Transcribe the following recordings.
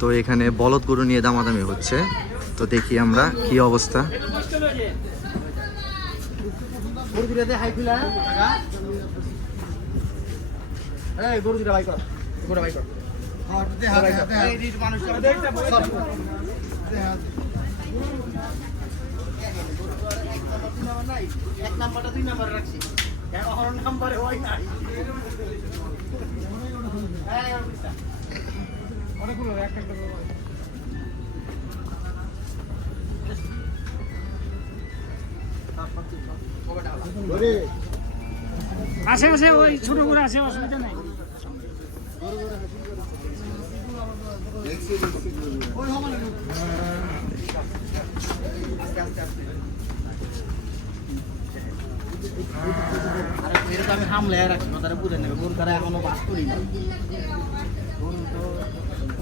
তো এখানে বলদ গরু নিয়ে দামাদামি হচ্ছে। তো দেখি আমরা কি অবস্থা। এক নাম্বারটা দুই নাম্বার রাখছি। এখন নাম্বারে হয় নাই অনেকগুলো একটা একটা আসে আসে ওই ছোট করে আসে অসুবিধা নাই। তো আমি হামলে রাখছি না তারা বুঝে নেবে গরু তারা এখনও বাস করি না গরু তো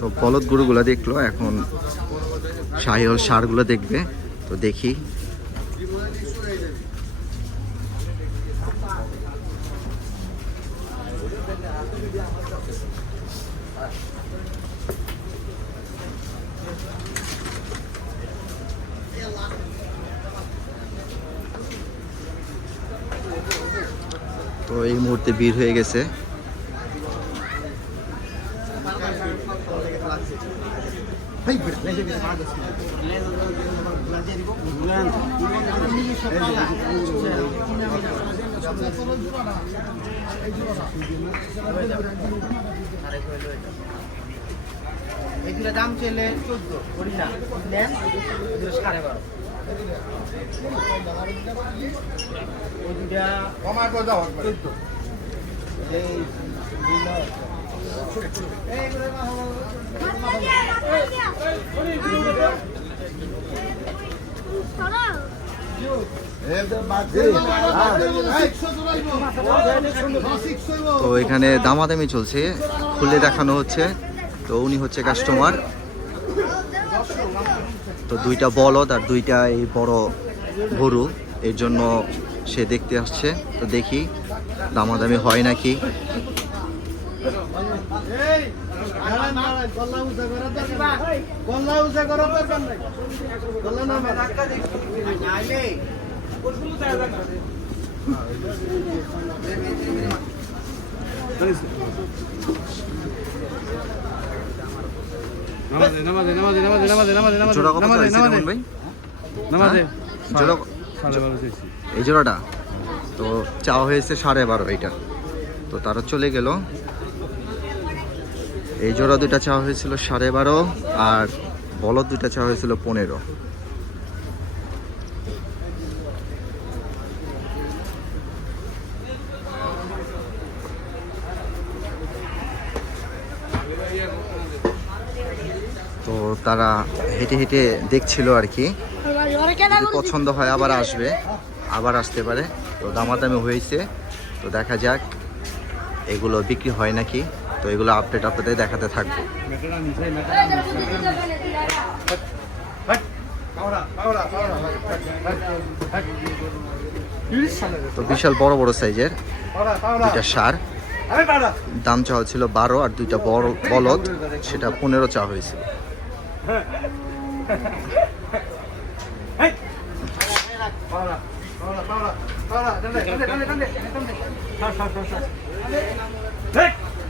তো বলদ গরুগুলো দেখল, এখন শাহিওল সারগুলো দেখবে, তো দেখি। তো এই মুহূর্তে ভিড় হয়ে গেছে। এগুলো দাম চলে চোদ্দ করি না নেন এগুলো সাড়ে বারো ওই দুটা কমায় করে দাও চোদ্দ তো এখানে দামাদামি চলছে। খুলে দেখানো হচ্ছে। তো উনি হচ্ছে কাস্টমার তো দুইটা বলদ আর দুইটা এই বড় গরু, এর জন্য সে দেখতে আসছে। তো দেখি দামাদামি হয় নাকি। এই জোড়াটা তো চাওয়া হয়েছে সাড়ে বারো এইটা। তো তারা চলে গেল। এই জোড়া দুটা চাওয়া হয়েছিল সাড়ে বারো, আর বলদ দুটা চাওয়া হয়েছিল পনেরো। তো তারা হেঁটে হেঁটে দেখছিল আর কি। পছন্দ হয় আবার আসবে, আবার আসতে পারে। তো দামাদামি হয়েছে। তো দেখা যাক, এগুলো বিক্রি হয় নাকি। তো এগুলো আপডেট আপনাদের দেখাতে থাকব। তো বিশাল বড় বড় সাইজের দুইটা সার। দাম চাওয়া ছিল বারো আর দুইটা বড় বলদ, সেটা পনেরো চাওয়া হয়েছিল।